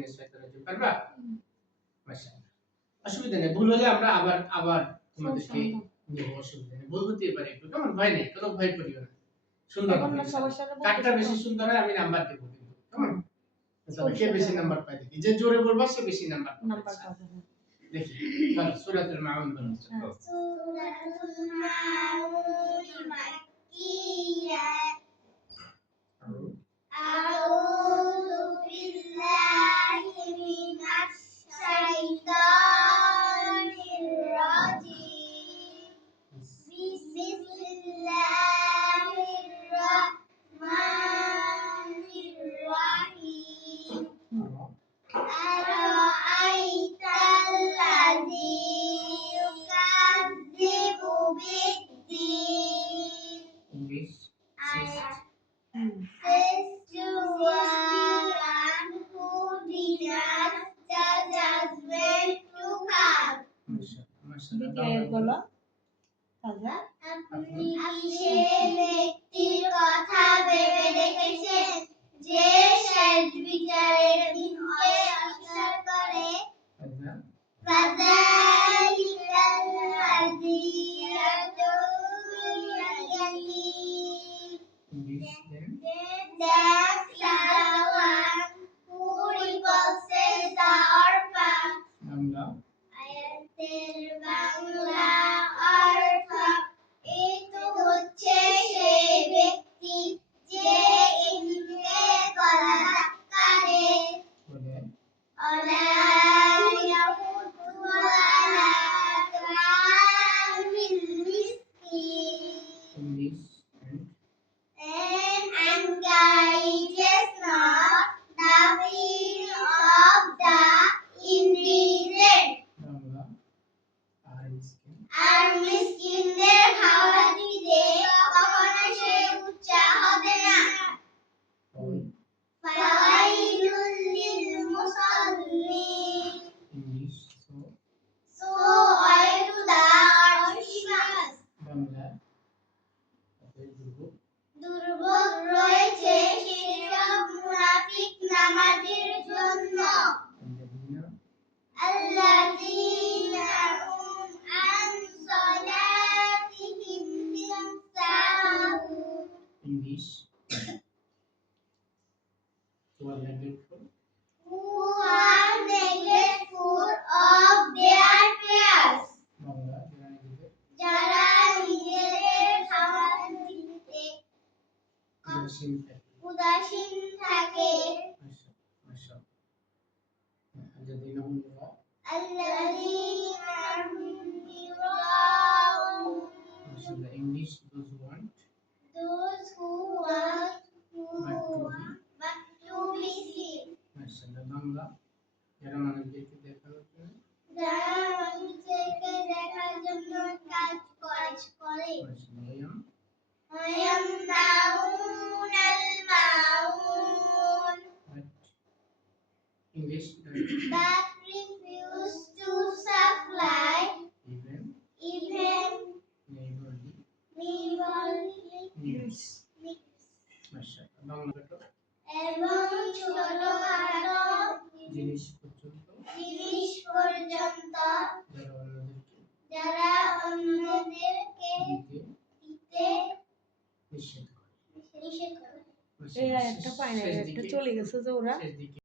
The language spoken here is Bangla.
মিনাশ শাইতানির রাজিম পারবা মাশাআল্লাহ অসুবিধা নেই ভুল হলে আমরা আবার তোমাদেরকে নিব অসুবিধা নেই ভুল হতেই পারে একটু কেমন ভয় নেই কোনো ভয় করিও না সুন্দর হবে কাটটা বেশি সুন্দর হয় আমি নাম্বার দেব কিন্তু কেমন তবে কে বেশি নাম্বার পায় দেখি যে জোরে বলবা সে বেশি নাম্বার পাবে দেখি বলো সূরাতুল মাউন বলো সূরাতুল মাউন মাক্কিয়া আউযু বিল্লাহি মিনাশ শাইতানির রাজিম বিসমিল্লাহির রাহমানির রাহিম আরাআইতাল্লাযী ইউকাযযিবু বিদ্দীন English says to one who denies the judgment to come. মাশাআল্লাহ বলো তাজা আপনি কি সেই ব্যক্তির কথা ভেবে দেখেছেন যে শেষ বিচারের দিনকে অস্বীকার করে ফাযালিকাল্লাযী ইয়াদউল ইয়াতীম That's the one who repulses the orphan. Bangla আয়াতের বাংলা অর্থ এই তো হচ্ছে সেই ব্যক্তি যে এদিকে গলা ধাক্কা দেয় বলে অলা ইয়াহুদ্দু আলা তাআমিল মিসকিন English and encourages not the fear of the indigent. Bangla আর মিসকিন আর মিসকিনদের খাওয়া দিতে কখনো সে উচ্চা হবে না ওই ফাওয়াইলুল লিল মুসাল্লিন English so oil to the worshippers. Bangla দুর্গ দুর্ভোগ রয়েছে সেসব মুনাফিক নামাজের জন্য আল্লাযীনা হুম আন সালাতিহিম সাহুন ইংলিশ তোমার neglectful who are neglectful of their prayers Bangla যারা নিজেদের খাবার দিতে উদাসীন থাকে উদাসীন থাকে মাশাআল্লাহ الذين هم يراءون মাশাআল্লাহ English those who want but to be seen মাশাআল্লাহ বাংলা যারা মানুষদেরকে দেখানোর জন্য যারা মানুষদেরকে দেখার জন্য কাজ করে মাশাআল্লাহ ويمنعون الماعون English that refuse to supply even neighborly needs মাশাআল্লাহ বাংলা এবং ছোটখাটো জিনিস পর্যন্ত জিনিস পর্যন্ত যারা অন্যদেরকে দিতে নিষেধ করে নিষেধ করে এই একটা পায় না একটা চলে গেছে যে ওরা শেষ দিকে